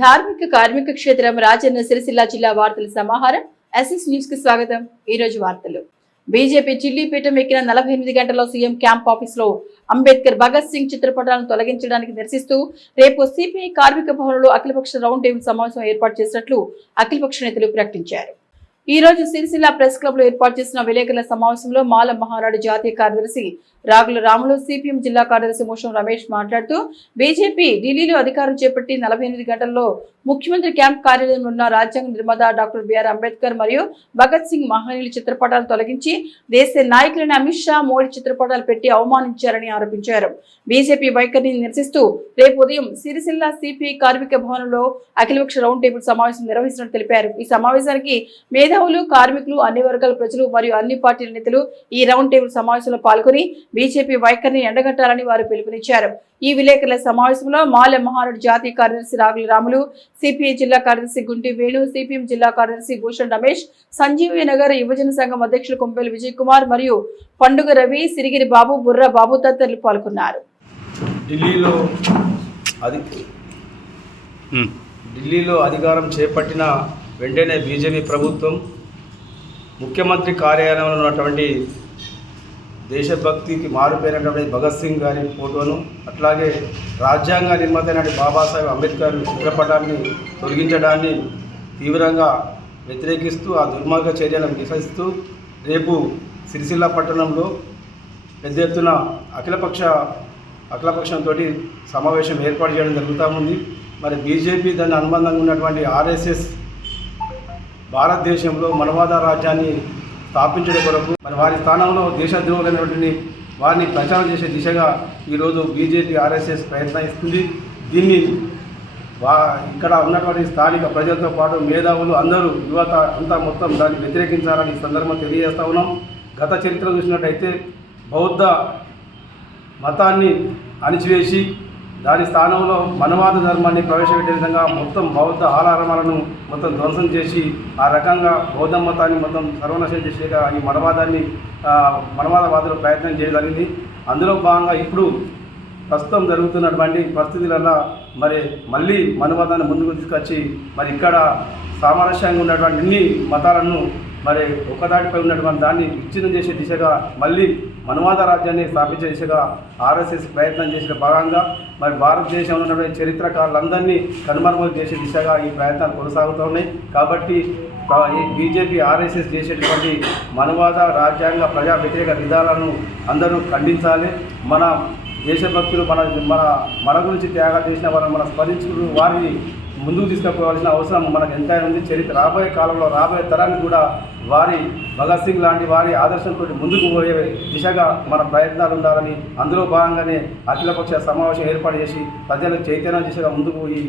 ధార్మిక కార్మిక క్షేత్రం రాజన్న సిరిసిల్ల జిల్లా వార్తల సమాహారం. ఎస్ఎస్ న్యూస్కి స్వాగతం. ఈ రోజు వార్తలు. బీజేపీ ఢిల్లీపీఠం ఎక్కిన నలభై ఎనిమిది గంటల్లో సీఎం క్యాంప్ ఆఫీస్లో అంబేద్కర్ భగత్ సింగ్ చిత్రపటాలను తొలగించడానికి నిరసిస్తూ రేపు సిపిఐ కార్మిక భవనంలో అఖిలపక్ష రౌండ్ టేబుల్ సమావేశం ఏర్పాటు చేసినట్లు అఖిలపక్ష నేతలు ప్రకటించారు. ఈ రోజు సిరిసిల్ల ప్రెస్ క్లబ్లో ఏర్పాటు చేసిన విలేకరుల సమావేశంలో మాల మహానాడు జాతీయ కార్యదర్శి రాగుల రాములు సిపిఎం జిల్లా కార్యదర్శి మోషం రమేష్ మాట్లాడుతూ బీజేపీ ఢిల్లీలో అధికారం చేపట్టి నలభై ఎనిమిది గంటల్లో ముఖ్యమంత్రి క్యాంప్ కార్యాలయంలో ఉన్న రాజ్యాంగ నిర్మాత డాక్టర్ బిఆర్ అంబేద్కర్ మరియు భగత్ సింగ్ మహనీయుల చిత్రపటాలు తొలగించి దేశ నాయకులైన అమిత్ షా మోడీ చిత్రపటాలు పెట్టి అవమానించారని ఆరోపించారు. బీజేపీ వైఖరిని నిరసిస్తూ రేపు ఉదయం సిరిసిల్ల సిపిఐ కార్మిక భవనంలో అఖిలపక్ష రౌండ్ టేబుల్ సమావేశం నిర్వహిస్తున్నట్టు తెలిపారు. ఈ సమావేశానికి మేధావులు కార్మికులు అన్ని వర్గాల ప్రజలు మరియు అన్ని పార్టీల నేతలు ఈ రౌండ్ టేబుల్ సమావేశంలో పాల్గొని బీజేపీ వైఖరిని ఎండగట్టాలని వారు పిలుపునిచ్చారు. ఈ విలేకరుల సమావేశంలో మాల మహానాడు జాతీయ కార్యదర్శి రాగుల రాములు సిపిఐ జిల్లా కార్యదర్శి గుంటి వేణు సిపిఎం జిల్లా కార్యదర్శి భూషణ్ రమేష్ సంజీవి నగర్ యువజన సంఘం అధ్యక్షులు కొంపేలు విజయ్ కుమార్ మరియు పండుగ రవి సిరిగిరి బాబు బుర్ర బాబు తదితరులు పాల్గొన్నారు. ఢిల్లీలో అది ఢిల్లీలో అధికారం చేపట్టిన వెంటనే బీజేపీ ప్రభుత్వం ముఖ్యమంత్రి కార్యాలయంలో ఉన్నటువంటి దేశభక్తికి మారుపేరినటువంటి భగత్ సింగ్ గారి ఫోటోను అట్లాగే రాజ్యాంగ నిర్మాత అయినటువంటి బాబాసాహెబ్ అంబేద్కర్ చిత్రపటాన్ని తొలగించడాన్ని తీవ్రంగా వ్యతిరేకిస్తూ ఆ దుర్మార్గ చర్యలను నిరసిస్తూ రేపు సిరిసిల్ల పట్టణంలో పెద్ద ఎత్తున అఖిలపక్ష అఖిలపక్షంతో సమావేశం ఏర్పాటు చేయడం జరుగుతూ ఉంది. మరి బీజేపీ దాని అనుబంధంగా ఉన్నటువంటి ఆర్ఎస్ఎస్ భారతదేశంలో మనవాద రాజ్యాన్ని స్థాపించడం కొరకు మరి వారి స్థానంలో దేశద్రోహులైనటువంటి వారిని ప్రచారం చేసే దిశగా ఈరోజు బీజేపీ ఆర్ఎస్ఎస్ ప్రయత్నిస్తుంది దీన్ని వా ఇక్కడ ఉన్నటువంటి స్థానిక ప్రజలతో పాటు మేధావులు అందరూ యువత అంతా మొత్తం దాన్ని వ్యతిరేకించాలని ఈ సందర్భంగా తెలియజేస్తా ఉన్నాం. గత చరిత్ర చూసినట్టయితే బౌద్ధ మతాన్ని అణిచివేసి దాని స్థానంలో మనవాద ధర్మాన్ని ప్రవేశపెట్టే విధంగా మొత్తం బౌద్ధ ఆలారమాలను మొత్తం ధ్వంసం చేసి ఆ రకంగా బౌద్ధ మతాన్ని మొత్తం సర్వనాశనం చేసేగా ఈ మనవాదాన్ని మనవాదవాదులు ప్రయత్నం చేయగలిగింది అందులో భాగంగా ఇప్పుడు ప్రస్తుతం జరుగుతున్నటువంటి పరిస్థితులలో మరి మళ్ళీ మనవాదాన్ని ముందుకు తీసుకొచ్చి మరి ఇక్కడ సామరస్యంగా ఉన్నటువంటి అన్ని మతాలను మరి ఒకదాటిపై ఉన్నటువంటి దాన్ని విచ్ఛిన్నం చేసే దిశగా మళ్ళీ మనవాద రాజ్యాన్ని స్థాపించే దిశగా ఆర్ఎస్ఎస్ ప్రయత్నం చేసిన భాగంగా మరి భారతదేశంలో ఉన్నటువంటి చరిత్రకారులందరినీ కనుమరుమలు చేసే దిశగా ఈ ప్రయత్నాలు కొనసాగుతూ ఉన్నాయి. కాబట్టి బీజేపీ ఆర్ఎస్ఎస్ చేసేటువంటి మనవాద రాజ్యాంగ ప్రజా వ్యతిరేక విధానాలను అందరూ ఖండించాలి. మన దేశభక్తులు మన మన మన గురించి త్యాగాలు చేసిన వారిని మన స్మరించుకుంటూ వారిని ముందుకు తీసుకుపోవాల్సిన అవసరం మనకు ఎంత ఉంది. చరిత్ర రాబోయే కాలంలో రాబోయే తరానికి కూడా వారి భగత్ సింగ్ లాంటి వారి ఆదర్శంతో ముందుకు పోయే దిశగా మన ప్రయత్నాలు ఉండాలని అందులో భాగంగానే అఖిలపక్ష సమావేశం ఏర్పాటు చేసి ప్రజలకు చైతన్య దిశగా ముందుకు పోయి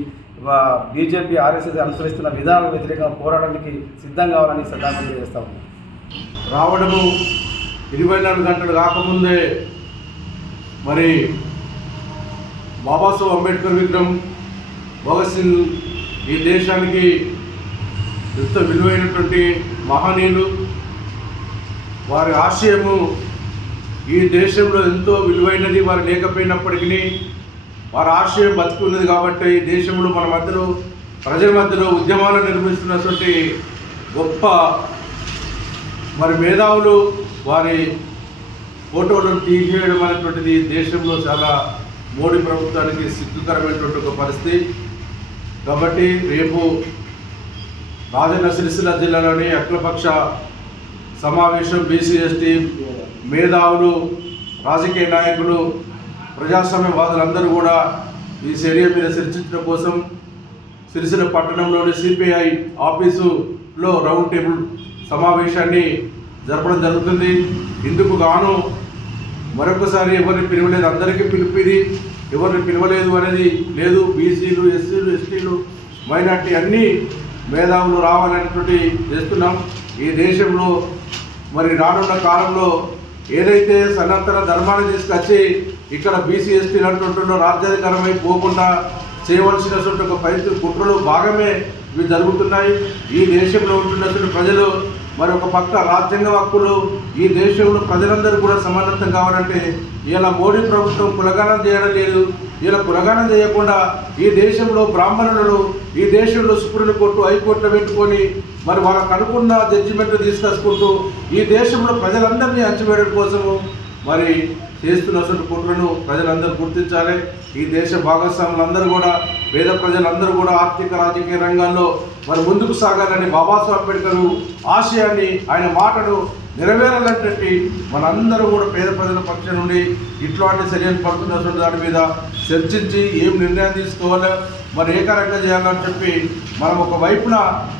బీజేపీ ఆర్ఎస్ఎస్ అనుసరిస్తున్న విధానాల వ్యతిరేకంగా పోరాడడానికి సిద్ధం కావాలని సిద్ధాంతం చేస్తాము రావడము ఇరవై నాలుగు గంటలు కాకముందే మరి బాబాసాహెబ్ అంబేద్కర్ విగ్రహం భగత్ సింగ్ ఈ దేశానికి ఎంత విలువైనటువంటి మహనీయులు వారి ఆశయము ఈ దేశంలో ఎంతో విలువైనది వారు లేకపోయినప్పటికీ వారి ఆశయం బతుకున్నది కాబట్టి ఈ దేశంలో మన మధ్యలో ప్రజల మధ్యలో ఉద్యమాలు నిర్మిస్తున్నటువంటి గొప్ప మరి మేధావులు వారి ఫోటోలను తీసేయడం అనేటువంటిది దేశంలో చాలా మోడీ ప్రభుత్వానికి సిగ్గుకరమైనటువంటి ఒక పరిస్థితి. కాబట్టి రేపు రాజన్న సిరిసిల్ల జిల్లాలోని అఖిలపక్ష సమావేశం బీసీ ఎస్టీ మేధావులు రాజకీయ నాయకులు ప్రజాస్వామ్యవాదులందరూ కూడా ఈ చర్య మీద చర్చించడం కోసం సిరిసిల్ల పట్టణంలోని సిపిఐ ఆఫీసులో రౌండ్ టేబుల్ సమావేశాన్ని జరపడం జరుగుతుంది. ఇందుకు గాను మరొకసారి ఎవరిని పిలవలేదు అందరికీ పిలిపిది ఎవరిని పిలవలేదు అనేది లేదు. బీసీలు ఎస్సీలు ఎస్టీలు మైనార్టీ అన్నీ మేధావులు రావాలనేటువంటి చేస్తున్నాం. ఈ దేశంలో మరి రానున్న కాలంలో ఏదైతే సనాతన ధర్మాన్ని తీసుకొచ్చి ఇక్కడ బీసీ ఎస్టీలు అంటుంటున్న రాజ్యాధికారమై పోకుండా చేయవలసినటువంటి ఒక పరిస్థితి కుట్రలు భాగమే ఇవి జరుగుతున్నాయి. ఈ దేశంలో ఉంటున్నటువంటి ప్రజలు మరి ఒక పక్క రాజ్యాంగ హక్కులు ఈ దేశంలో ప్రజలందరూ కూడా సమానత్వం కావాలంటే ఇలా మోడీ ప్రభుత్వం కులగానం చేయడం లేదు. ఇలా కులగానం చేయకుండా ఈ దేశంలో బ్రాహ్మణులను ఈ దేశంలో సుప్రీం కోర్టు హైకోర్టులో పెట్టుకొని మరి వాళ్ళకు అనుకున్న జడ్జిమెంట్లు తీసుకొచ్చుకుంటూ ఈ దేశంలో ప్రజలందరినీ అంచివేయడం కోసము మరి చేస్తున్నటువంటి కుట్రను ప్రజలందరూ గుర్తించాలి. ఈ దేశ భాగస్వాములందరూ కూడా పేద ప్రజలందరూ కూడా ఆర్థిక రాజకీయ రంగాల్లో మరి ముందుకు సాగాలని బాబాసాహెబ్ అంబేద్కర్ ఆశయాన్ని ఆయన మాటను నెరవేరాలంటే మనందరూ కూడా పేద ప్రజల పక్షం నుండి ఇట్లాంటి చర్యలు పడుతున్నటువంటి దాని మీద చర్చించి ఏం నిర్ణయం తీసుకోవాలో మరి ఏకరంగా చేయాలని చెప్పి మనం ఒక వైపున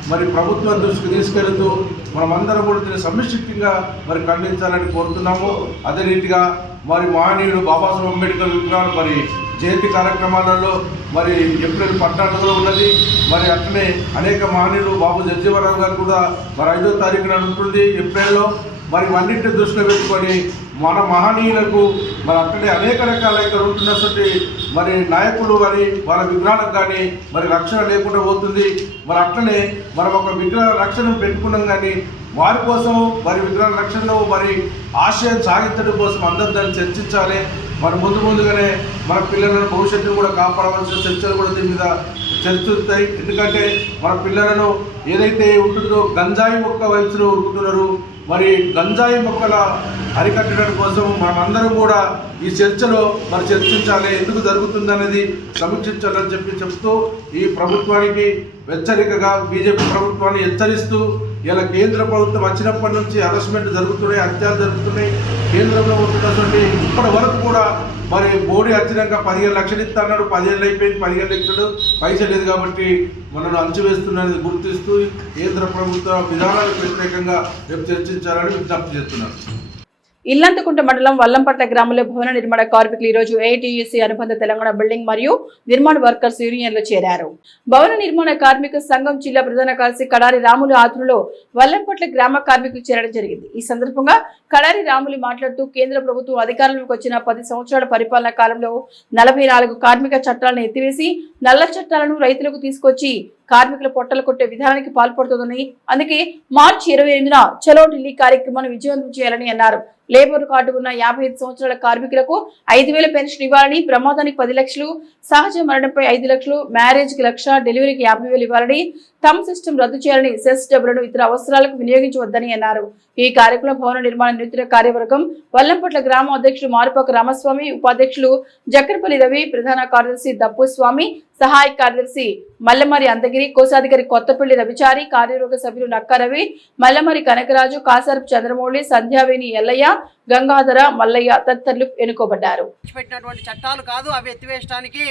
మరి ప్రభుత్వం దృష్టికి తీసుకెళ్తూ మనం అందరం కూడా దీన్ని సమిష్టిగా మరి ఖండించాలని కోరుతున్నాము. అదే రీతిగా మరి మహనీయుడు బాబాసాహెబ్ అంబేద్కర్ విగ్రహాలు మరి జయంతి కార్యక్రమాలలో మరి ఏప్రిల్ పద్నాలుగులో ఉన్నది. మరి అట్లనే అనేక మహనీయులు బాబు జగ్జీవనరావు గారు కూడా మరి ఐదో తారీఖున ఉంటుంది ఏప్రిల్లో. మరి అన్నింటిని దృష్టిలో పెట్టుకొని మన మహనీయులకు మరి అక్కడే అనేక రకాల ఇక్కడ ఉంటున్నటువంటి మరి నాయకులు కానీ వాళ్ళ విగ్రహాలకు కానీ మరి రక్షణ లేకుండా పోతుంది. మరి అట్లనే మనం ఒక విగ్రహ రక్షణ పెట్టుకున్నాం కానీ వారి కోసం మరి విగ్రహ రక్షణలో మరి ఆశయం సాగించడం కోసం అందరూ దాన్ని చర్చించాలి. మరి ముందు ముందుగానే మన పిల్లలను భవిష్యత్తును కూడా కాపాడవలసిన చర్చలు కూడా దీని మీద చర్చిస్తాయి. ఎందుకంటే మన పిల్లలను ఏదైతే ఉంటుందో గంజాయి మొక్క వయసులో ఉరుకుతున్నారు మరి గంజాయి మొక్కల అరికట్టడం కోసం మనమందరం కూడా ఈ చర్చలో మరి చర్చించాలి. ఎందుకు జరుగుతుందనేది సమీక్షించాలని చెప్పి చెప్తూ ఈ ప్రభుత్వానికి హెచ్చరికగా బీజేపీ ప్రభుత్వాన్ని హెచ్చరిస్తూ ఇలా కేంద్ర ప్రభుత్వం వచ్చినప్పటి నుంచి అరెస్ట్మెంట్ జరుగుతున్నాయి హత్యలు జరుగుతున్నాయి. కేంద్రంలో ఉంటున్నటువంటి ఇప్పటి వరకు కూడా మరి మోడీ వచ్చినాక పదిహేను లక్షలు ఇస్తా అన్నాడు. పదిహేను అయిపోయింది పదిహేను లక్షలు పైసలు లేదు కాబట్టి మనల్ని అంచువేస్తున్నది గుర్తిస్తూ కేంద్ర ప్రభుత్వ విధానాలకు వ్యతిరేకంగా రేపు చర్చించాలని విజ్ఞప్తి చేస్తున్నారు. ఇల్లంతకుంట మండలం వల్లంపట్ల గ్రామంలో భవన నిర్మాణ కార్మికులు ఈ రోజు ఏఐటీయూసీ అనుబంధ తెలంగాణ బిల్డింగ్ మరియు నిర్మాణ వర్కర్స్ యూనియన్లో చేరారు. భవన నిర్మాణ కార్మిక సంఘం జిల్లా ప్రధాన కార్యదర్శి కడారి రాములు ఆధ్వర్యంలో వల్లంపట్ల గ్రామ కార్మికులు చేరడం జరిగింది. ఈ సందర్భంగా కడారి రాములు మాట్లాడుతూ కేంద్ర ప్రభుత్వం అధికారంలోకి వచ్చిన పది సంవత్సరాల పరిపాలన కాలంలో నలభై నాలుగు కార్మిక చట్టాలను ఎత్తివేసి నల్ల చట్టాలను రైతులకు తీసుకొచ్చి కార్మికుల పొట్టలు కొట్టే విధానానికి పాల్పడుతుందని. అందుకే మార్చి ఇరవై ఎనిమిదిన చలో ఢిల్లీ కార్యక్రమాన్ని విజయవంతం చేయాలని అన్నారు. లేబర్ కార్డు ఉన్న యాభై ఐదు సంవత్సరాల కార్మికులకు ఐదు వేల పెన్షన్ ఇవ్వాలని ప్రమాదానికి పది లక్షలు సహజ మరణంపై ఐదు లక్షలు మ్యారేజ్కి లక్ష డెలివరీకి యాభై వేలు ఇవ్వాలని తమ సిస్టమ్ రద్దు చేయాలని సెస్ డబ్బులను ఇతర అవసరాలకు వినియోగించవద్దని అన్నారు. ఈ కార్యక్రమం భవన నిర్మాణ నూతన కార్యవర్గం వల్లంపట్ల గ్రామ అధ్యక్షుడు మారుపాక రామస్వామి ఉపాధ్యక్షులు జక్కరపల్లి రవి ప్రధాన కార్యదర్శి దప్పు స్వామి సహాయ కార్యదర్శి మల్లమరి అందగిరి కోశాధికారి కొత్తపల్లి రవిచారి కార్యరోగ సభ్యులు నక్కరవి మల్లమరి కనకరాజు కాసరపు చంద్రమౌళి సంధ్యావేణి ఎల్లయ్య గంగాధర మల్లయ్య తదితరులు ఎన్నుకోబడ్డారు. పెట్టినటువంటి చట్టాలు కాదు అవి ఎత్తివేయడానికి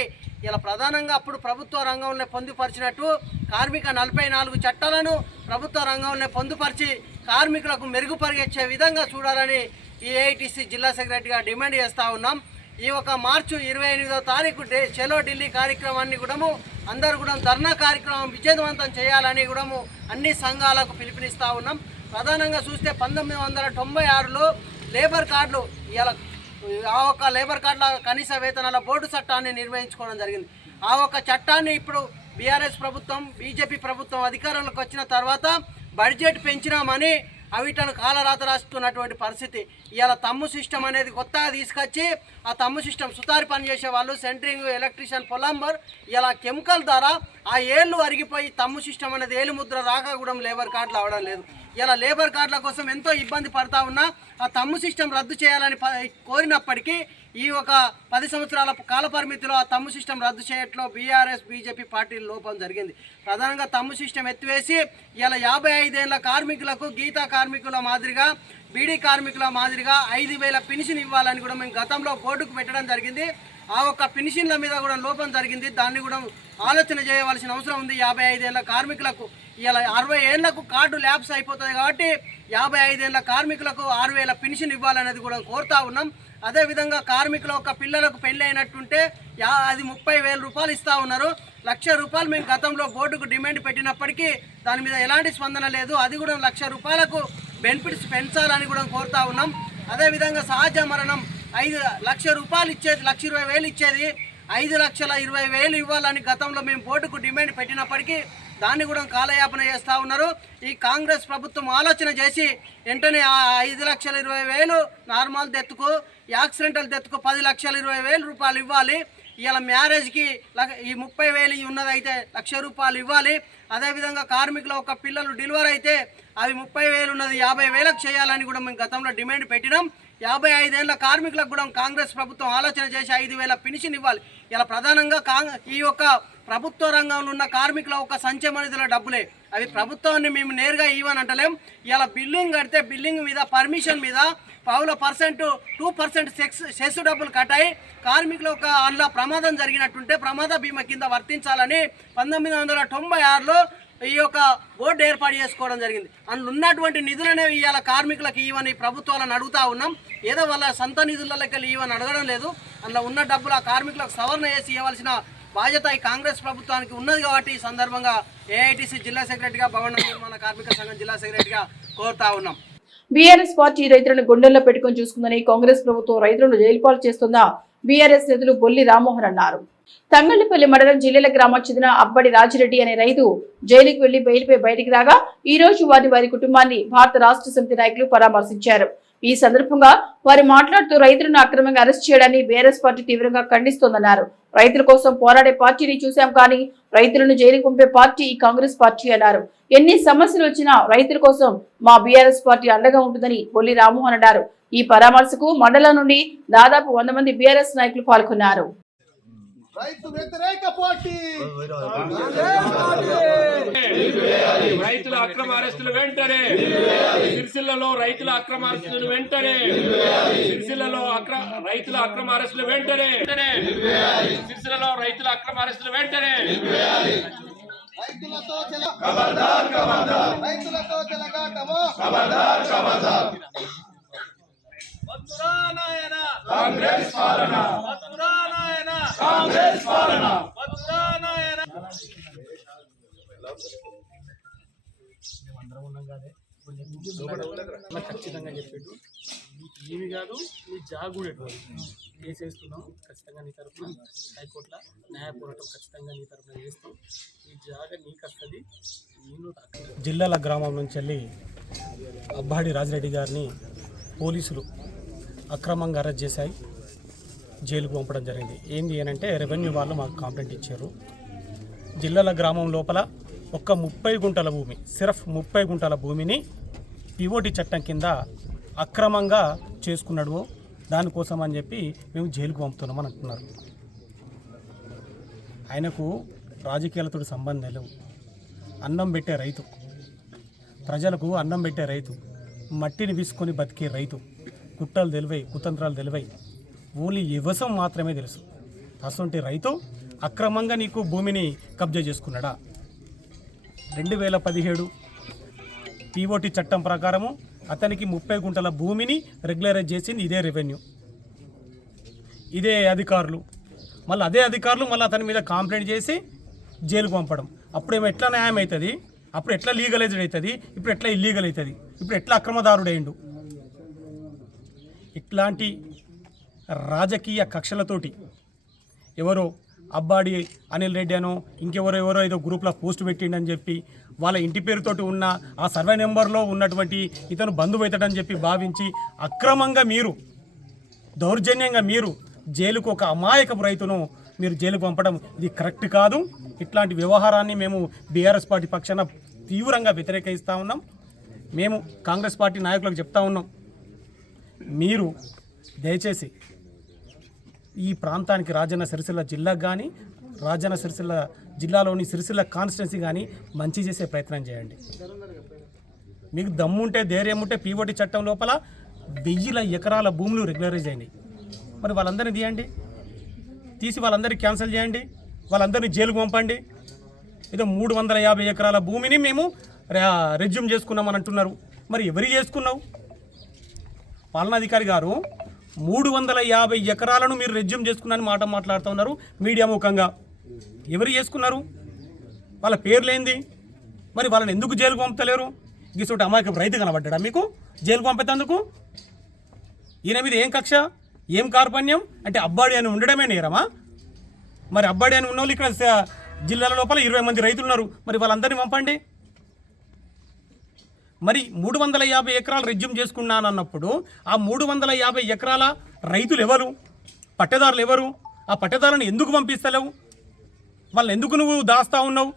ఇలా ప్రధానంగా అప్పుడు ప్రభుత్వ రంగంలో పొందుపరిచినట్టు కార్మిక నలభై నాలుగు చట్టాలను ప్రభుత్వ రంగంలో పొందుపరిచి కార్మికులకు మెరుగుపరిచే విధంగా చూడాలని ఈ ఏఐటీసీ జిల్లా సెక్రటరీగా డిమాండ్ చేస్తూ ఉన్నాం. ఈ ఒక మార్చి ఇరవై ఎనిమిదో తారీఖు డే చలో ఢిల్లీ కార్యక్రమాన్ని కూడాము అందరు కూడా ధర్నా కార్యక్రమం విజయవంతం చేయాలని కూడాము అన్ని సంఘాలకు పిలుపునిస్తూ ఉన్నాం. ప్రధానంగా చూస్తే పంతొమ్మిది వందల తొంభై ఆరులో లేబర్ కార్డులు ఇలా ఆ ఒక్క లేబర్ కార్డుల కనీస వేతనాల బోర్డు చట్టాన్ని నిర్వహించుకోవడం జరిగింది. ఆ ఒక్క చట్టాన్ని ఇప్పుడు బీఆర్ఎస్ ప్రభుత్వం బీజేపీ ప్రభుత్వం అధికారంలోకి వచ్చిన తర్వాత బడ్జెట్ పెంచినామని అవిటను కాలరాత రాస్తున్నటువంటి పరిస్థితి. ఇవాళ తమ్ము సిస్టమ్ అనేది కొత్తగా తీసుకొచ్చి ఆ తమ్ము సిస్టమ్ సుతారి పనిచేసే వాళ్ళు సెంటరింగ్ ఎలక్ట్రీషియన్ పొలంబర్ ఇలా కెమికల్ ద్వారా ఆ ఏళ్ళు అరిగిపోయి తమ్ము సిస్టమ్ అనేది ఏలు ముద్ర రాక కూడా లేబర్ కార్డులు అవడం లేదు. ఇలా లేబర్ కార్డుల కోసం ఎంతో ఇబ్బంది పడతా ఉన్నా ఆ తమ్ము సిస్టమ్ రద్దు చేయాలని కోరినప్పటికీ ఈ ఒక పది సంవత్సరాల కాల పరిమితిలో ఆ తమ్ము సిస్టమ్ రద్దు చేయట్లో బీఆర్ఎస్ బీజేపీ పార్టీల లోపం జరిగింది. ప్రధానంగా తమ్ము సిస్టమ్ ఎత్తివేసి ఇలా యాభై ఐదేళ్ళ కార్మికులకు గీతా కార్మికుల మాదిరిగా బీడీ కార్మికుల మాదిరిగా ఐదు వేల పెన్షన్ ఇవ్వాలని కూడా మేము గతంలో బోర్డుకు పెట్టడం జరిగింది. ఆ ఒక్క పెన్షన్ల మీద కూడా లోపం జరిగింది. దాన్ని కూడా ఆలోచన చేయవలసిన అవసరం ఉంది. యాభై ఐదేళ్ళ కార్మికులకు ఇలా అరవై ఏళ్ళకు కార్డు ల్యాబ్స్ అయిపోతుంది కాబట్టి యాభై ఐదేళ్ళ కార్మికులకు ఆరు వేల పెన్షన్ ఇవ్వాలనేది కూడా కోరుతా ఉన్నాం. అదేవిధంగా కార్మికుల ఒక పిల్లలకు పెళ్ళి అయినట్టుంటే యా అది ముప్పై వేల రూపాయలు ఇస్తూ ఉన్నారు. లక్ష రూపాయలు మేము గతంలో బోర్డుకు డిమాండ్ పెట్టినప్పటికీ దాని మీద ఎలాంటి స్పందన లేదు. అది కూడా లక్ష రూపాయలకు బెనిఫిట్స్ పెంచాలని కూడా కోరుతా ఉన్నాం. అదేవిధంగా సహజ మరణం ఐదు లక్ష రూపాయలు ఇచ్చేది లక్ష ఇరవై వేలు ఇచ్చేది ఐదు లక్షల ఇరవై వేలు ఇవ్వాలని గతంలో మేము బోర్డుకు డిమాండ్ పెట్టినప్పటికీ దాన్ని కూడా కాలయాపన చేస్తూ ఉన్నారు. ఈ కాంగ్రెస్ ప్రభుత్వం ఆలోచన చేసి వెంటనే ఆ ఐదు లక్షల ఇరవై వేలు నార్మల్ డెత్కు యాక్సిడెంటల్ డెత్కు పది లక్షలు ఇరవై వేలు రూపాయలు ఇవ్వాలి. ఇలా మ్యారేజ్కి ఈ ముప్పై వేలు ఉన్నదైతే లక్ష రూపాయలు ఇవ్వాలి. అదేవిధంగా కార్మికుల ఒక పిల్లలు డెలివరీ అయితే అవి ముప్పై వేలు ఉన్నది యాభై వేలకు చేయాలని కూడా మేము గతంలో డిమాండ్ పెట్టినాం. యాభై ఐదేళ్ళ కార్మికులకు కూడా కాంగ్రెస్ ప్రభుత్వం ఆలోచన చేసి ఐదు వేల పెన్షన్ ఇవ్వాలి. ఇలా ప్రధానంగా ఈ యొక్క ప్రభుత్వ రంగంలో ఉన్న కార్మికుల ఒక సంక్షేమ నిధుల డబ్బులే. అవి ప్రభుత్వాన్ని మేము నేరుగా ఇవ్వనంటలేం. ఇలా బిల్డింగ్ కడితే బిల్డింగ్ మీద పర్మిషన్ మీద పావుల పర్సెంట్ టూ పర్సెంట్ సెక్స్ సెస్ డబ్బులు కట్టాయి. కార్మికులు ఒక అందులో ప్రమాదం జరిగినట్టుంటే ప్రమాద బీమా కింద వర్తించాలని పంతొమ్మిది వందల తొంభై ఆరులో ఈ యొక్క బోర్డు ఏర్పాటు చేసుకోవడం జరిగింది. అందులో ఉన్నటువంటి నిధులనే ఇవాళ కార్మికులకు ఇవ్వని ప్రభుత్వాలను అడుగుతా ఉన్నాం. ఏదో వాళ్ళ సొంత నిధులకి ఇవ్వని అడగడం లేదు. అందులో ఉన్న డబ్బులు ఆ కార్మికులకు సవరణ చేసి ఇవ్వాల్సిన బాధ్యత ఈ కాంగ్రెస్ ప్రభుత్వానికి ఉన్నది కాబట్టి ఈ సందర్భంగా ఏఐటీసీ జిల్లా సెక్రటరీగా భవన నిర్మాణ కార్మిక సంఘం జిల్లా సెక్రటరీగా కోరుతా ఉన్నాం. బీఆర్ఎస్ పార్టీ రైతులను గుండెల్లో పెట్టుకుని చూసుకుందని కాంగ్రెస్ ప్రభుత్వం రైతులను జైలుపాలు చేస్తున్న బీఆర్ఎస్ నేతలు బొల్లి రామ్మోహన్ అన్నారు. తంగళ్ళపల్లి మండలం జిల్లెల గ్రామం చెందిన అబ్బడి రాజిరెడ్డి అనే రైతు జైలుకు వెళ్ళి బెయిల్పై బయటికి రాగా ఈ రోజు వారి వారి కుటుంబాన్ని భారత రాష్ట్ర సమితి నాయకులు పరామర్శించారు. ఈ సందర్భంగా వారు మాట్లాడుతూ రైతులను అక్రమంగా అరెస్ట్ చేయడాన్ని బీఆర్ఎస్ పార్టీ తీవ్రంగా ఖండిస్తోందన్నారు. రైతుల కోసం పోరాడే పార్టీని చూశాం కానీ రైతులను జైలుకు పంపే పార్టీ ఈ కాంగ్రెస్ పార్టీ అన్నారు. ఎన్ని సమస్యలు వచ్చినా రైతుల కోసం మా బీఆర్ఎస్ పార్టీ అండగా ఉంటుందని బొల్లి రామ్మోహన్ అన్నారు ఈ పరామర్శకు మండలం నుండి దాదాపు వంద మంది బీఆర్ఎస్ నాయకులు పాల్గొన్నారు. రైతు వ్యతిరేక పార్టీ రైతుల అక్రమ అరెస్టులు వెంటనే. సిరిసిల్లలో రైతుల అక్రమ అరెస్టులు వెంటనే. సిరిసిల్లలో రైతుల అక్రమ అరెస్టులు వెంటనే. వెంటనే సిరిసిల్లలో రైతుల అక్రమ అరెస్టులు వెంటనే. రైతులతో చెల రైతులతో చెలగాటము. కాంగ్రెస్ పాలన. కాంగ్రెస్ పాలన. అలా ఖచ్చితంగా చెప్పాడు నీకు ఏమి కాదు నీ జాగ్ కూడా ఎటువంటి కేసు వేస్తున్నాం ఖచ్చితంగా నీ తరఫున హైకోర్టులో న్యాయ పోరాటం ఖచ్చితంగా నీ తరఫున చేస్తాం. ఈ జాగ నీకు వస్తుంది నేను జిల్లాల గ్రామం నుంచి వెళ్ళి అబ్బాడి రాజిరెడ్డి గారిని పోలీసులు అక్రమంగా అరెస్ట్ చేశాయి. జైలుకు పంపడం జరిగింది. ఏంది అనంటే రెవెన్యూ వాళ్ళు మాకు కంప్లైంట్ ఇచ్చారు. జిల్లాల గ్రామం లోపల ఒక్క ముప్పై గుంటల భూమి సిరఫ్ ముప్పై గుంటల భూమిని పిఓటి చట్టం కింద అక్రమంగా చేసుకున్నాడు. దానికోసం అని చెప్పి మేము జైలుకు పంపుతున్నామని అంటున్నారు. ఆయనకు రాజకీయాలతో సంబంధం లేవు. అన్నం పెట్టే రైతు ప్రజలకు అన్నం పెట్టే రైతు మట్టిని వీసుకొని బతికే రైతు కుట్రలు తెలివై కుతంత్రాలు తెలివై ఓన్లీ వ్యవసాయం మాత్రమే తెలుసు. అసొంటి రైతు అక్రమంగా నీకు భూమిని కబ్జా చేసుకున్నాడా? రెండు వేల పదిహేడు పీఓటీ చట్టం ప్రకారము అతనికి ముప్పై గుంటల భూమిని రెగ్యులరైజ్ చేసింది ఇదే రెవెన్యూ. ఇదే అధికారులు. మళ్ళీ అదే అధికారులు మళ్ళీ అతని మీద కంప్లైంట్ చేసి జైలుకు పంపడం. అప్పుడేమో ఎట్లా న్యాయం అవుతుంది అప్పుడు ఎట్లా లీగలైజ్డ్ అవుతుంది ఇప్పుడు ఎట్లా ఇల్లీగల్ అవుతుంది ఇప్పుడు ఎట్లా అక్రమదారుడు అయిండు ఇట్లాంటి రాజకీయ కక్షలతోటి ఎవరో అబ్బాడి అనిల్ రెడ్డి అనో ఇంకెవరో ఎవరో ఏదో గ్రూప్లో పోస్ట్ పెట్టిండని చెప్పి వాళ్ళ ఇంటి పేరుతోటి ఉన్న ఆ సర్వే నెంబర్లో ఉన్నటువంటి ఇతను బంధువు అవుతాడని చెప్పి భావించి అక్రమంగా మీరు దౌర్జన్యంగా మీరు జైలుకు ఒక అమాయకపు రైతును మీరు జైలుకు పంపడం ఇది కరెక్ట్ కాదు. ఇట్లాంటి వ్యవహారాన్ని మేము బీఆర్ఎస్ పార్టీ పక్షాన తీవ్రంగా వ్యతిరేకిస్తూ ఉన్నాం. మేము కాంగ్రెస్ పార్టీ నాయకులకు చెప్తా ఉన్నాం. మీరు దయచేసి ఈ ప్రాంతానికి రాజన్న సిరిసిల్ల జిల్లాకు కానీ రాజన్న సిరిసిల్ల జిల్లాలోని సిరిసిల్ల కాన్స్టిట్యున్సీ కానీ మంచి చేసే ప్రయత్నం చేయండి. మీకు దమ్ముంటే ధైర్యం ఉంటే పీఓటీ చట్టం లోపల వెయ్యిల ఎకరాల భూములు రెగ్యులరైజ్ అయినాయి. మరి వాళ్ళందరినీ తీయండి. తీసి వాళ్ళందరినీ క్యాన్సిల్ చేయండి. వాళ్ళందరినీ జైలుకు పంపండి. ఏదో మూడు వందల యాభై ఎకరాల భూమిని మేము రెజ్యూమ్ చేసుకున్నామని అంటున్నారు. మరి ఎవరు చేసుకున్నావు? పాలనాధికారి గారు మూడు వందల యాభై ఎకరాలను మీరు రెజ్యూమ్ చేసుకున్నారని మాట మాట్లాడుతూ ఉన్నారు మీడియా ముఖంగా. ఎవరు చేసుకున్నారు? వాళ్ళ పేర్లేంది? మరి వాళ్ళని ఎందుకు జైలుకు పంపుతలేరు? గీసోటి అమాయకపు రైతు కనబడ్డా మీకు? జైలుకు పంపేందుకు? ఈయన మీద ఏం కక్ష? ఏం కార్పణ్యం? అంటే అబ్బాడి అని ఉండడమే నేరమా? మరి అబ్బాడి అని ఉన్న ఇక్కడ జిల్లాల లోపల ఇరవై మంది రైతులు ఉన్నారు మరి వాళ్ళందరినీ పంపండి. మరి మూడు వందల యాభై ఎకరాలు రెజ్యూమ్ చేసుకున్నానన్నప్పుడు ఆ మూడు వందల యాభై ఎకరాల రైతులు ఎవరు పట్టెదారులు ఎవరు ఆ పట్టెదారులను ఎందుకు పంపిస్తలేవు? వాళ్ళని ఎందుకు నువ్వు దాస్తా ఉన్నావు?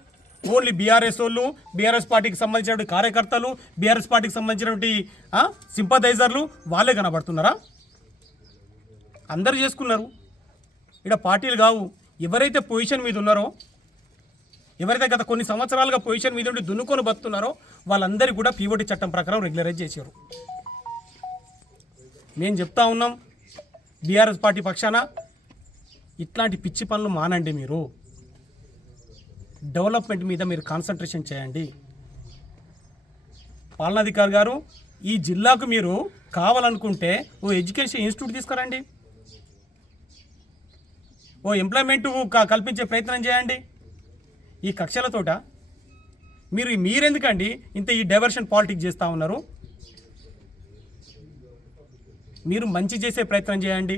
ఓన్లీ బీఆర్ఎస్ వాళ్ళు బీఆర్ఎస్ పార్టీకి సంబంధించినటువంటి కార్యకర్తలు బీఆర్ఎస్ పార్టీకి సంబంధించినటువంటి సింపథైజర్లు వాళ్ళే కనబడుతున్నారా? అందరు చేసుకున్నారు. ఇక్కడ పార్టీలు కావు. ఎవరైతే పొజిషన్ మీద ఉన్నారో ఎవరైతే గత కొన్ని సంవత్సరాలుగా పొజిషన్ మీద ఉండి దున్నుకొని బతున్నారో వాళ్ళందరికీ కూడా పీఓటీ చట్టం ప్రకారం రెగ్యులరైజ్ చేశారు. మేము చెప్తా ఉన్నాం బీఆర్ఎస్ పార్టీ పక్షాన ఇట్లాంటి పిచ్చి పనులు మానండి మీరు. డెవలప్మెంట్ మీద మీరు కాన్సన్ట్రేషన్ చేయండి. పాలనాధికారి గారు ఈ జిల్లాకు మీరు కావాలనుకుంటే ఓ ఎడ్యుకేషన్ ఇన్స్టిట్యూట్ తీసుకురండి. ఓ ఎంప్లాయ్మెంట్ క- కల్పించే ప్రయత్నం చేయండి. ఈ కక్షలతోట మీరు మీరెందుకండి ఇంత ఈ డైవర్షన్ పాలిటిక్స్ చేస్తూ ఉన్నారు? మీరు మంచి చేసే ప్రయత్నం చేయండి.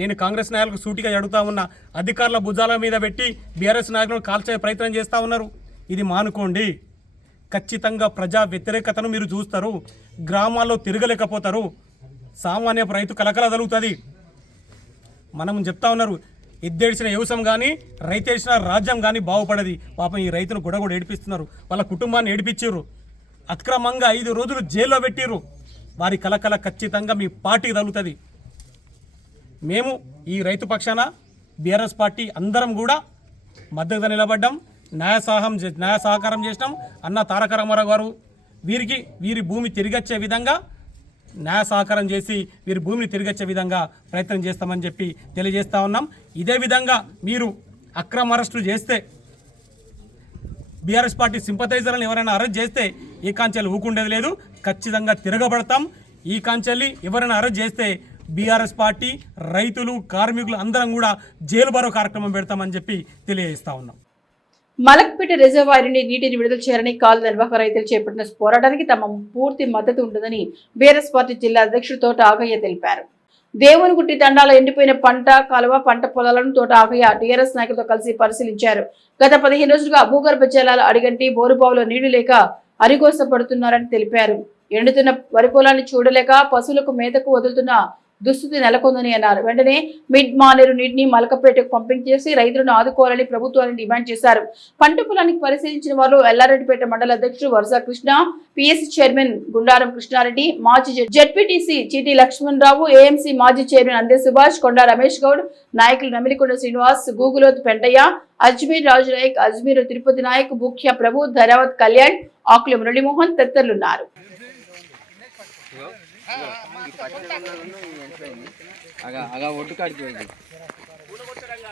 నేను కాంగ్రెస్ నాయకులకు సూటిగా అడుగుతా ఉన్నా అధికారుల భుజాల మీద పెట్టి బీఆర్ఎస్ నాయకులను కాల్చే ప్రయత్నం చేస్తూ ఉన్నారు. ఇది మానుకోండి. ఖచ్చితంగా ప్రజా వ్యతిరేకతను మీరు చూస్తారు. గ్రామాల్లో తిరగలేకపోతారు. సామాన్య రైతు కలకల జరుగుతుంది మనం చెప్తా ఉన్నారు ఎద్దేడిచిన వ్యవసాయం కానీ రైతేడిచిన రాజ్యం కానీ బాగుపడది. పాపం ఈ రైతును కూడా కూడా ఏడిపిస్తున్నారు. వాళ్ళ కుటుంబాన్ని ఏడిపించారు అక్రమంగా ఐదు రోజులు జైల్లో పెట్టిరు వారి కలకల ఖచ్చితంగా మీ పార్టీకి తగులుతుంది. మేము ఈ రైతు పక్షాన బీఆర్ఎస్ పార్టీ అందరం కూడా మద్దతుగా నిలబడ్డాం. న్యాయ సహం చే- న్యాయ సహకారం చేసినాం. అన్న తారక రామారావు గారు వీరికి వీరి భూమి తిరిగొచ్చే విధంగా న్యాయ సహకారం చేసి వీరి భూమిని తిరిగొచ్చే విధంగా ప్రయత్నం చేస్తామని చెప్పి తెలియజేస్తా ఉన్నాం. ఇదే విధంగా మీరు అక్రమ అరెస్టులు చేస్తే బీఆర్ఎస్ పార్టీ సింపథైజర్లను ఎవరైనా అరెస్ట్ చేస్తే ఈ కాంచెలు ఊకుండేది లేదు. ఖచ్చితంగా తిరగబడతాం. ఈ కాంచెల్ని ఎవరైనా అరెస్ట్ చేస్తే బీఆర్ఎస్ పార్టీ రైతులు కార్మికులు అందరం కూడా జైలు బరో కార్యక్రమం పెడతామని చెప్పి తెలియజేస్తా ఉన్నాం. మలక్పేట రిజర్వాయర్ని నీటిని విడుదల చేయాలని కాలు నిర్వాహక రైతులు చేపట్టిన పోరాటానికి తమ పూర్తి మద్దతు ఉంటుందని బీఆర్ఎస్ పార్టీ జిల్లా అధ్యక్షుడు తోట ఆగయ్య తెలిపారు. దేవుని గుట్టి తండాలో ఎండిపోయిన పంట కాలువ పంట పొలాలను తోట ఆగయ్య టీఆర్ఎస్ నాయకులతో కలిసి పరిశీలించారు. గత పదిహేను రోజులుగా భూగర్భ జలాలు అడిగంటి బోరుబావులో నీళ్ళు లేక అరిగోసపడుతున్నారని తెలిపారు. ఎండుతున్న వరి పొలాన్ని చూడలేక పశువులకు మేతకు వదులుతున్న దుస్థితి నెలకొందని అన్నారు. వెంటనే మిడ్ మానేరు నీటిని మలకపేటకు పంపించేసి రైతులను ఆదుకోవాలని ప్రభుత్వాన్ని డిమాండ్ చేశారు. పంట పొలానికి పరిశీలించిన వారు ఎల్లారెడ్డిపేట మండల అధ్యక్షుడు వరుస కృష్ణ పిఎస్సి చైర్మన్ గుండారం కృష్ణారెడ్డి మాజీ జడ్పీటీసీ చీటీ లక్ష్మణ్ రావు ఏఎంసీ మాజీ చైర్మన్ అందే సుభాష్ కొండా రమేష్ గౌడ్ నాయకులు నమిలికొండ శ్రీనివాస్ గూగులోత్ పెంటయ్య అజ్మీర్ రాజు నాయక్ అజ్మీర్ తిరుపతి నాయక్ ముఖ్య ప్రభు ధరావత్ కళ్యాణ్ ఆకుల మురళీమోహన్ తదితరులున్నారు. అగా అగా ఒడ్డు కాడికి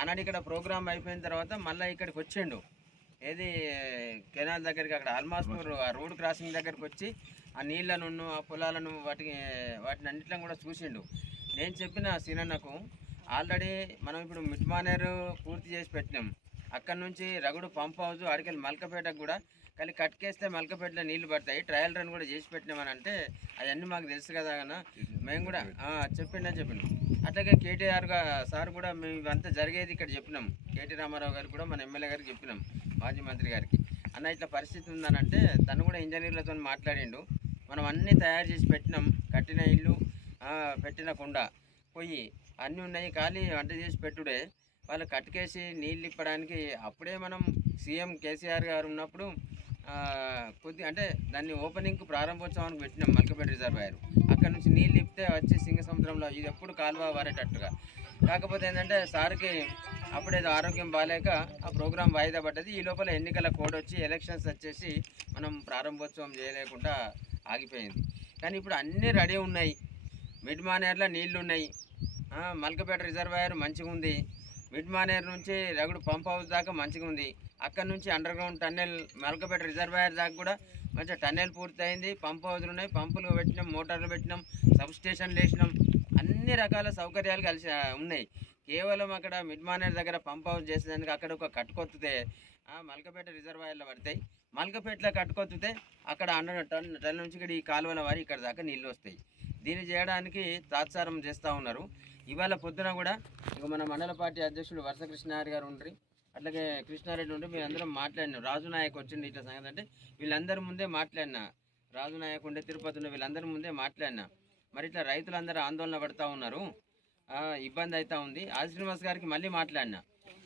ఆనాడు ఇక్కడ ప్రోగ్రామ్ అయిపోయిన తర్వాత మళ్ళీ ఇక్కడికి వచ్చిండు. ఏది కెనాల్ దగ్గరికి అక్కడ ఆల్మాస్పూర్ ఆ రోడ్ క్రాసింగ్ దగ్గరికి వచ్చి ఆ నీళ్ళను ఆ పొలాలను వాటికి వాటిని అన్నిట్లను కూడా చూసిండు. నేను చెప్పిన సీనన్నకు ఆల్రెడీ మనం ఇప్పుడు మిడ్ మానేరు పూర్తి చేసి పెట్టినాం. అక్కడ నుంచి రగుడు పంప్ హౌస్ అడికెళ్ళి మల్కపేటకు కూడా కానీ కట్కేస్తే మల్కపేటలో నీళ్ళు పడతాయి. ట్రయల్ రన్ కూడా చేసి పెట్టినామని అంటే అవన్నీ మాకు తెలుసు కదా అన్న. మేము కూడా చెప్పిండని చెప్పినాం. అట్లాగే కేటీఆర్ సార్ కూడా మేము ఇవంతా జరిగేది ఇక్కడ చెప్పినాం. కేటీ రామారావు గారు కూడా మన ఎమ్మెల్యే గారికి చెప్పినాం మాజీ మంత్రి గారికి. అన్న ఇట్లా పరిస్థితి ఉందనంటే తను కూడా ఇంజనీర్లతో మాట్లాడిండు. మనం అన్నీ తయారు చేసి పెట్టినాం. కట్టిన ఇల్లు పెట్టిన కుండ. పొయ్యి అన్నీ ఉన్నాయి ఖాళీ వంట చేసి పెట్టుడే. వాళ్ళు కట్టుకేసి నీళ్ళు ఇప్పడానికి అప్పుడే మనం సీఎం కేసీఆర్ గారు ఉన్నప్పుడు కొద్ది అంటే దాన్ని ఓపెనింగ్ ప్రారంభోత్సవానికి పెట్టినాం మల్కపేట రిజర్వాయర్. అక్కడ నుంచి నీళ్ళు ఇప్పితే వచ్చి సింగ సముద్రంలో ఇది ఎప్పుడు కాలువ వారేటట్టుగా. కాకపోతే ఏంటంటే సార్కి అప్పుడేదో ఆరోగ్యం బాగాలేక ఆ ప్రోగ్రాం వాయిదా పడ్డది. ఈ లోపల ఎన్నికల కోడ్ వచ్చి ఎలక్షన్స్ వచ్చేసి మనం ప్రారంభోత్సవం చేయలేకుండా ఆగిపోయింది. కానీ ఇప్పుడు అన్నీ రెడీ ఉన్నాయి. మిడ్ మానేర్లో నీళ్ళు ఉన్నాయి మల్కపేట రిజర్వాయర్ మంచిగా ఉంది మిడ్ మానేర్ నుంచి రగుడు పంప్ హౌస్ దాకా మంచిగా ఉంది అక్కడ నుంచి underground tunnel Melakapeta reservoir దాకా కూడా మంచిగా టన్నెల్ పూర్తయింది. పంపు హౌజులు ఉన్నాయి. పంపులు పెట్టినాం మోటార్లు పెట్టినాం సబ్ స్టేషన్లు వేసినాం. అన్ని రకాల సౌకర్యాలు కలిసి ఉన్నాయి. కేవలం అక్కడ మిడ్ మానేర్ దగ్గర పంప్ హౌస్ చేసేదానికి అక్కడ ఒక కట్టుకొత్తితే మలకపేట మల్కపేట రిజర్వాయర్లో పడతాయి. మల్కపేటలో కట్టుకొత్తితే అక్కడ అండర్ టన్ టన్ నుంచి ఇక్కడ ఈ కాలువల వారి ఇక్కడ దాకా నీళ్ళు వస్తాయి. దీన్ని చేయడానికి తాత్సారం చేస్తూ ఉన్నారు. ఇవాళ పొద్దున కూడా ఇక మన మండల పార్టీ అధ్యక్షుడు వరసకృష్ణారి గారు ఉండ్రి. అట్లాగే కృష్ణారెడ్డి ఉంటే మీరు అందరం మాట్లాడినాం. రాజు నాయక్ వచ్చింది ఇట్లా సంగతి అంటే వీళ్ళందరి ముందే మాట్లాడినా. రాజు నాయక్ ఉండే తిరుపతి ఉండే వీళ్ళందరి ముందే మాట్లాడినా. మరి ఇట్లా రైతులందరూ ఆందోళన పడుతూ ఉన్నారు. ఇబ్బంది అవుతా ఉంది. ఆది శ్రీనివాస్ గారికి మళ్ళీ మాట్లాడినా.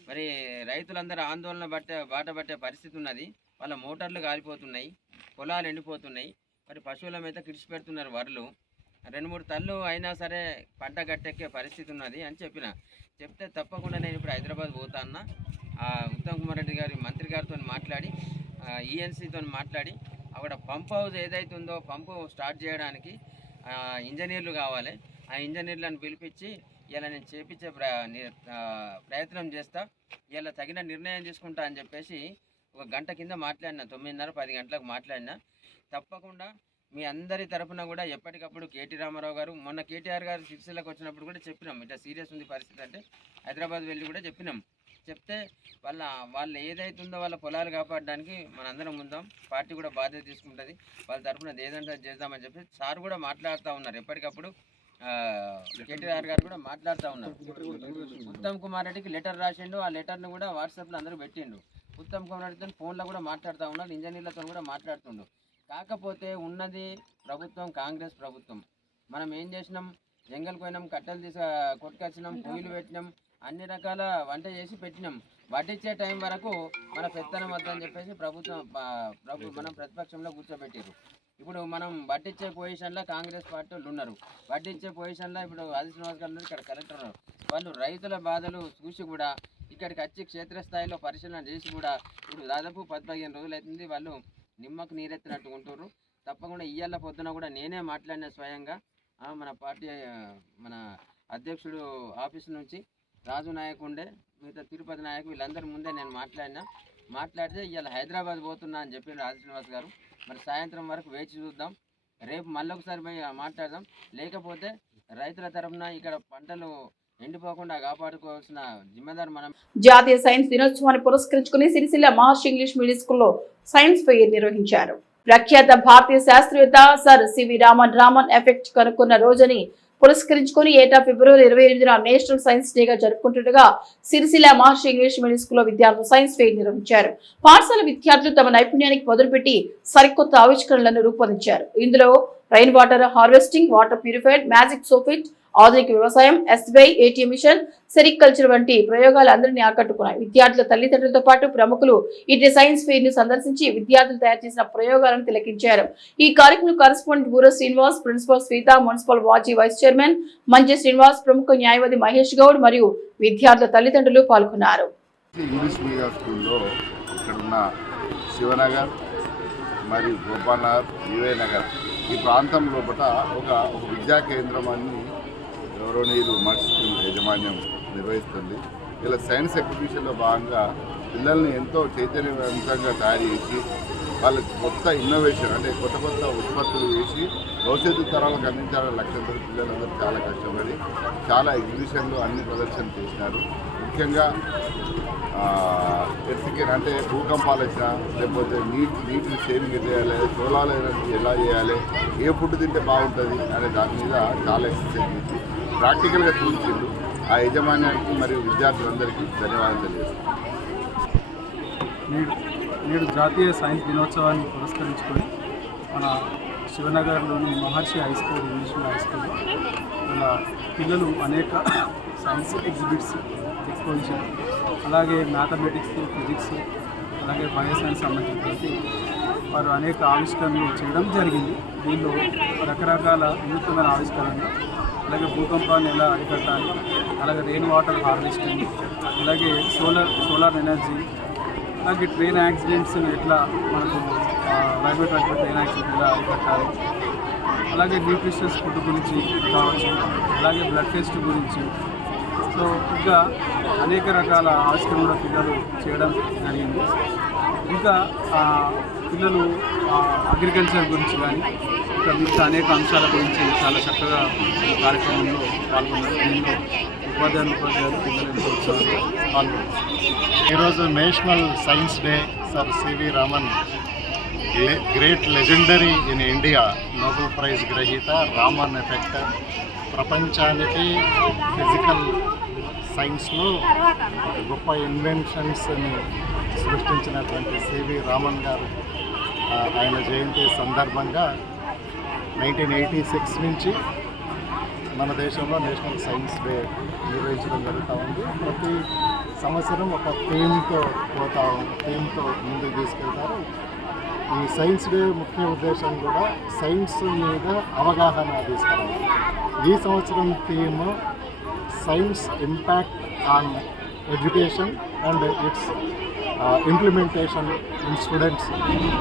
మరి రైతులందరూ ఆందోళన పట్టే బాట పట్టే పరిస్థితి ఉన్నది. వాళ్ళ మోటార్లు కాలిపోతున్నాయి. పొలాలు ఎండిపోతున్నాయి. మరి పశువుల మీద కిడిచి పెడుతున్నారు వరలు. రెండు మూడు తల్లు అయినా సరే పంట గట్టెక్కే పరిస్థితి ఉన్నది అని చెప్పిన. చెప్తే తప్పకుండా నేను ఇప్పుడు హైదరాబాద్ పోతా అన్నా. ఉత్తమ్ కుమార్ రెడ్డి గారి మంత్రి గారితో మాట్లాడి ఈఎన్సీతో మాట్లాడి అక్కడ పంప్ హౌస్ ఏదైతే ఉందో పంపు స్టార్ట్ చేయడానికి ఇంజనీర్లు కావాలి. ఆ ఇంజనీర్లను పిలిపించి ఇలా నేను చేపించే ప్ర ని- ప్రయత్నం చేస్తా ఇలా తగిన నిర్ణయం తీసుకుంటా అని చెప్పేసి ఒక గంట కింద మాట్లాడినా తొమ్మిదిన్నర పది గంటలకు మాట్లాడినా. తప్పకుండా మీ అందరి తరఫున కూడా ఎప్పటికప్పుడు కేటీ రామారావు గారు మొన్న కేటీఆర్ గారు సిరిసిల్లకు వచ్చినప్పుడు కూడా చెప్పినాం. ఇట్లా సీరియస్ ఉంది పరిస్థితి అంటే హైదరాబాద్ వెళ్ళి కూడా చెప్పినాం. చెప్తే వాళ్ళ వాళ్ళు ఏదైతుందో వాళ్ళ పొలాలు కాపాడడానికి మనందరం ఉందాం పార్టీ కూడా బాధ్యత తీసుకుంటుంది. వాళ్ళ తరపున ఏదంటే చేద్దామని చెప్పి సార్ కూడా మాట్లాడుతూ ఉన్నారు. ఎప్పటికప్పుడు కేటీఆర్ గారు కూడా మాట్లాడుతూ ఉన్నారు. ఉత్తమ్ కుమార్ రెడ్డికి లెటర్ రాసిండు. ఆ లెటర్ను కూడా వాట్సాప్లో అందరూ పెట్టిండు. ఉత్తమ్ కుమార్ రెడ్డితో ఫోన్లో కూడా మాట్లాడుతూ ఉన్నారు. ఇంజనీర్లతో కూడా మాట్లాడుతుండు. కాకపోతే ఉన్నది ప్రభుత్వం కాంగ్రెస్ ప్రభుత్వం. మనం ఏం చేసినాం? జంగల్ పోయినాం కట్టెలు తీసి కొట్టుకొచ్చినాం పొయ్యిలు పెట్టినాం. అన్ని రకాల వంట చేసి పెట్టినాం. వడ్డిచ్చే టైం వరకు మన పెత్తనం వద్దని చెప్పేసి ప్రభుత్వం ప్రభు మనం ప్రతిపక్షంలో కూర్చోబెట్టారు ఇప్పుడు మనం వడ్డిచ్చే పొజిషన్లో కాంగ్రెస్ పార్టీ వాళ్ళు ఉన్నారు. వడ్డిచ్చే పొజిషన్లో ఇప్పుడు ఆది శ్రీనివాస్ గారు ఇక్కడ కలెక్టర్ ఉన్నారు. వాళ్ళు రైతుల బాధలు చూసి కూడా ఇక్కడికి వచ్చి క్షేత్రస్థాయిలో పరిశీలన చేసి కూడా ఇప్పుడు దాదాపు పది పదిహేను రోజులు అవుతుంది వాళ్ళు నిమ్మకు నీరెత్తినట్టు ఉంటుర్రు. తప్పకుండా ఇయ్యాల పొద్దున కూడా నేనే మాట్లాడిన స్వయంగా. మన పార్టీ మన అధ్యక్షుడు ఆఫీస్ నుంచి రాజు నాయక్ ఉండే మిగతా తిరుపతి నాయక్ వీళ్ళందరి ముందే నేను మాట్లాడినా. మాట్లాడితే ఇవాళ హైదరాబాద్ పోతున్నా అని చెప్పి రాజు శ్రీనివాస్ గారు. మరి సాయంత్రం వరకు వేచి చూద్దాం. రేపు మళ్ళీ ఒకసారి పోయి మాట్లాడదాం. లేకపోతే రైతుల తరఫున ఇక్కడ పంటలు ఎండిపోకుండా కాపాడుకోవాల్సిన జిమ్మదారు మనం. జాతీయ సైన్స్ దినోత్సవాన్ని పురస్కరించుకుని సిరిసిల్ల మహర్షి ఇంగ్లీష్ మీడియం స్కూల్లో సైన్స్ ఫెయిర్ నిర్వహించారు. ప్రఖ్యాత భారతీయ శాస్త్రవేత్త sir CV Raman Raman effect కనుక్కున్న రోజుని పురస్కరించుకొని ఏటా ఫిబ్రవరి ఇరవై ఎనిమిదిన నేషనల్ సైన్స్ డేగా జరుపుకుంటుండగా సిరిసిల్ల మహర్షి ఇంగ్లీష్ మీడియం స్కూల్లో విద్యార్థులు సైన్స్ ఫెయిర్ నిర్వహించారు. పాఠశాల విద్యార్థులు తమ నైపుణ్యానికి మొదలుపెట్టి సరికొత్త ఆవిష్కరణలను రూపొందించారు. ఇందులో rain water harvesting water purified magic soffit ఆధునిక వ్యవసాయం ఎస్బీఐ ఏటీఎం మిషన్ సెరికల్చర్ వంటి ప్రయోగాలు అందరినీ ఆకట్టుకున్నాయి. విద్యార్థుల తల్లిదండ్రులతో పాటు ప్రముఖులు ఇటు సైన్స్ ఫెయిర్ను సందర్శించి విద్యార్థులు తయారు చేసిన ప్రయోగాలను తిలకించారు. ఈ కార్యక్రమం correspondent బూరో Srinivas principal Sritha municipal వాజీ వైస్ చైర్మన్ మంజ శ్రీనివాస్ ప్రముఖ న్యాయవాది మహేష్ గౌడ్ మరియు విద్యార్థుల తల్లిదండ్రులు పాల్గొన్నారు. ఇంగ్లీష్ మీడియం స్కూల్లో ఇక్కడ ఉన్న శివనగర్ మరియు నగర్ ఈ ప్రాంతం లోపల ఒక ఒక విద్యా కేంద్రం అని గౌరవనీయులు మర్చి స్కూల్ యాజమాన్యం నిర్వహిస్తుంది. ఇలా సైన్స్ ఎగ్జిబిషన్లో భాగంగా పిల్లల్ని ఎంతో చైతన్యవంతంగా తయారు చేసి వాళ్ళకి కొత్త ఇన్నోవేషన్ అంటే కొత్త కొత్త ఉత్పత్తులు వేసి భవిష్యత్తు తరాలకు అందించాలని లక్ష్యంతో పిల్లలందరూ చాలా కష్టపడి చాలా ఎగ్జిబిషన్లు అన్ని ప్రదర్శనలు చేసినారు. ముఖ్యంగా ఎత్తికే అంటే భూకంపాలు వచ్చినా లేకపోతే నీటి నీటిని సేవింగ్ చేయాలి సోలాలు ఎలా చేయాలి ఏ ఫుడ్ తింటే బాగుంటుంది అనే దాని మీద చాలా ఎక్సర్సైజ్ చేసి ప్రాక్టికల్గా చూపించిండు. ఆ యజమాన్యానికి మరియు విద్యార్థులందరికీ ధన్యవాదాలు తెలియజేస్తాను నేడు నేడు జాతీయ సైన్స్ దినోత్సవాన్ని పురస్కరించుకొని మన శివనగర్లోని Maharshi high school English high school ఇలా పిల్లలు అనేక సైన్స్ ఎగ్జిబిట్స్ ఎక్స్పోజిషన్ అలాగే మ్యాథమెటిక్స్ ఫిజిక్స్ అలాగే బయో సైన్స్ సంబంధించినటువంటి వారు అనేక ఆవిష్కరణలు చేయడం జరిగింది. దీనిలో రకరకాల వినూత్నమైన ఆవిష్కరణలు అలాగే భూకంపాన్ని ఎలా అరికట్టాలి అలాగే రెయిన్ వాటర్ హార్వెస్టింగ్ అలాగే సోలార్ సోలార్ ఎనర్జీ అలాగే ట్రైన్ యాక్సిడెంట్స్ ఎట్లా మనకు రైల్వే ట్రాక్ ట్రైన్ యాక్సిడెంట్ ఎలా అరికట్టాలి అలాగే న్యూట్రిషన్స్ ఫుడ్ గురించి కావచ్చు అలాగే బ్లడ్ టెస్ట్ గురించి. సో ఇంకా అనేక రకాల ఆవిష్కరణ కూడా పిల్లలు చేయడం జరిగింది. ఇంకా పిల్లలు అగ్రికల్చర్ గురించి కానీ ఇంకా అనేక అంశాల గురించి చాలా చక్కగా కార్యక్రమంలో పాల్గొన్నారు. దీనిలో ఉపాధ్యాయులు ఉపాధ్యాయులు పిల్లలు పాల్గొన్నారు. ఈరోజు national science day sir CV Raman. Great legendary in India. Nobel prize గ్రహీత రామన్ ఎఫెక్ట్. ప్రపంచానికి ఫిజికల్ సైన్స్లో గొప్ప ఇన్వెన్షన్స్ని సృష్టించినటువంటి సివి రామన్ గారు ఆయన జయంతి సందర్భంగా నైన్టీన్ ఎయిటీ సిక్స్ నుంచి మన దేశంలో నేషనల్ సైన్స్ డే నిర్వహించడం జరుగుతూ ఉంది. ప్రతి సంవత్సరం ఒక థీమ్తో పోతా థీమ్తో ముందుకు తీసుకెళ్తారు. ఈ సైన్స్ డే ముఖ్య ఉద్దేశం కూడా సైన్స్ మీద అవగాహన తీసుకురావాలి ఈ సంవత్సరం theme science impact on education and its implementation in students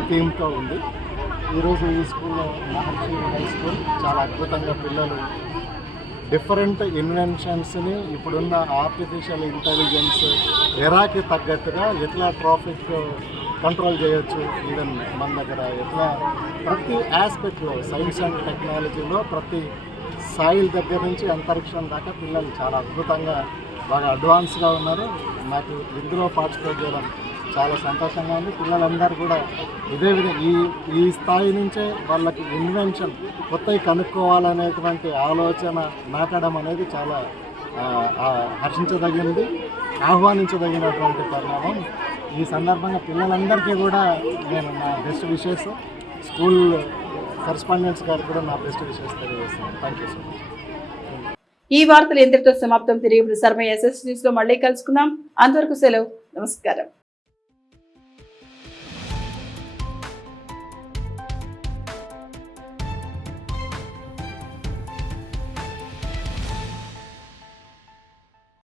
థీమ్తో ఉంది. ఈరోజు ఈ స్కూల్లో మహర్షి హై స్కూల్. చాలా అద్భుతంగా పిల్లలు డిఫరెంట్ ఇన్వెన్షన్స్ని ఇప్పుడున్న ఆర్టిఫిషియల్ ఇంటెలిజెన్స్ ఎరాకి తగ్గట్టుగా ఎట్లా ట్రాఫిక్ కంట్రోల్ చేయొచ్చు? ఈవెన్ మన దగ్గర ఎట్లా ప్రతి ఆస్పెక్ట్లో సైన్స్ అండ్ టెక్నాలజీలో ప్రతి సాయిల్ దగ్గర నుంచి అంతరిక్షం దాకా పిల్లలు చాలా అద్భుతంగా బాగా అడ్వాన్స్గా ఉన్నారు. నాకు ఇందులో పార్టిసిపేట్ చేయడం చాలా సంతోషంగా ఉంది. పిల్లలందరూ కూడా ఇదే విధంగా ఈ ఈ స్థాయి నుంచే వాళ్ళకి ఇన్వెన్షన్ కొత్తవి కనుక్కోవాలనేటువంటి ఆలోచన నాటడం అనేది చాలా హర్షించదగినది ఆహ్వానించదగినటువంటి పరిణామం. ఈ సందర్భంగా పిల్లలందరికీ కూడా నేను నా బెస్ట్ విషెస్ స్కూల్ కరస్పాండెంట్స్ గారికి కూడా నా బెస్ట్ విషెస్ తెలియజేస్తున్నాను. థ్యాంక్ యూ సో మచ్ ఈ వార్తలు ఎంతటితో సమాప్తం. తిరిగి ప్రసారమయ్యే ఎస్ఎస్ న్యూస్లో మళ్ళీ కలుసుకుందాం. అంతవరకు సెలవు. నమస్కారం.